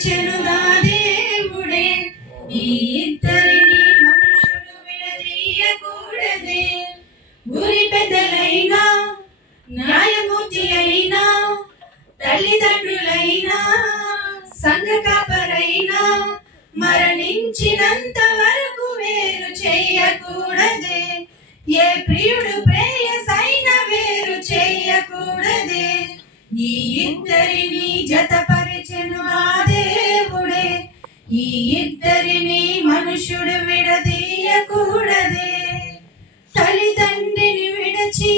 జతపరిచెనుగా దేవుడే. ఈ ఇద్దరిని మనుషులు విడదీయకూడదే. ఊరి పెద్దలైనా, న్యాయమూర్తి అయినా, తల్లిదండ్రులైనా, సంఘ కాపరైనా మరణించినంత వరకు వేరు చేయకూడదే. ఏ ప్రియుడు ప్రేయసైన వేరు చేయకూడదే. ఈ ఇద్దరిని జతపరిచెను ఆ దేవుడే. ఈ ఇద్దరిని మనుషుడు విడదీయకూడదే. తల్లిదండ్రిని విడచి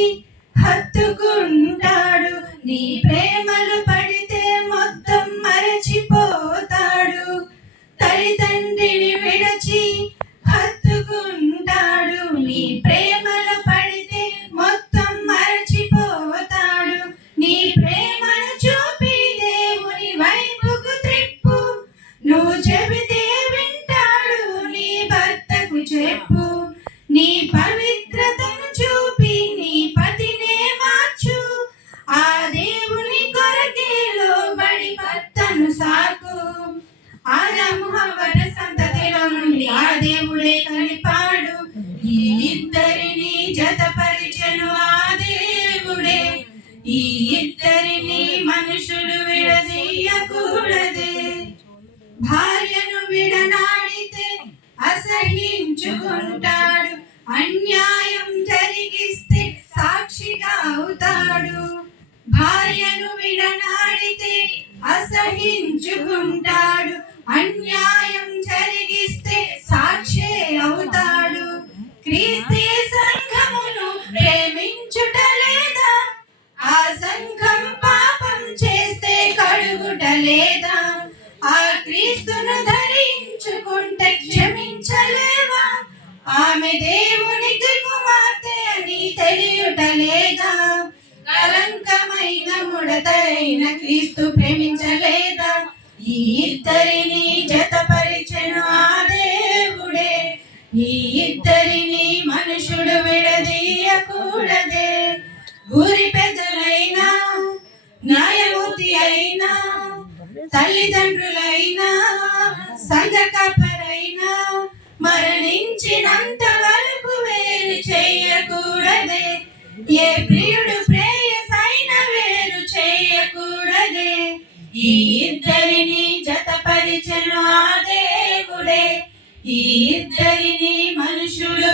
హత్తుకుంటాడు, నీ ప్రేమలు పడితే మొత్తం మరచిపోతాడు. తల్లిదండ్రిని విడచి హత్తుకుంటాడు, నీ ప్రేమలు పడితే మొత్తం మరచిపోతాడు. నీ ప్రేమను చూపి దేవుని వైపుకు త్రిప్పు. నువ్వు చెబితే వింటాడు, నీ భర్తకు చెప్పు. నీ పవిత్రతను చూపి నీ పతినే మార్చు. ఆ దేవుని కొరకే లోబడి భర్తను సాకు. ఆదాము హవ్వల సంతతిలో నుండి ఆ దేవుడే కలిపాడు. ఈ ఇద్దరిని జతపరిచెను ఆ దేవుడే. ఈ ఇద్దరిని మనుషులు విడదీయకూడదే. భార్యను విడనాడితే అసహించుకుంటాడు, అన్యాయం జరిగిస్తే సాక్షిగా అవుతాడు. భార్యను విడనాడితే అసహించుకుంటాడు, అన్యాయం జరిగిస్తే సాక్షి అవుతాడు. క్రీస్తే సంఘమును ప్రేమించుట లేదా? ఆ సంఘం పాపం చేస్తే కడుగుట లేదా? ఆ క్రీస్తును ధరించుకుంటే క్షమించలేవా? ఆమె దేవునికి కుమార్తె అని తెలియుట లేదా? కలంకమైన ముడతైన క్రీస్తు ప్రేమించలేదా? ఈ ఇద్దరిని జతపరిచెను ఆ దేవుడే. ఈ ఇద్దరిని మనుషుడు విడదీయకూడదే. ఊరి పెద్దలైనా, న్యాయమూర్తి అయినా, తల్లిదండ్రులైనా, సంఘ కాపరైనా మరణించినంత వరకు వేరు చేయకూడదే. ఏ ప్రియుడు ప్రేయసైన వేరు చేయకూడదే. ఈ ఇద్దరిని జతపరిచెను ఆ దేవుడే. ఈ ఇద్దరిని మనుషులు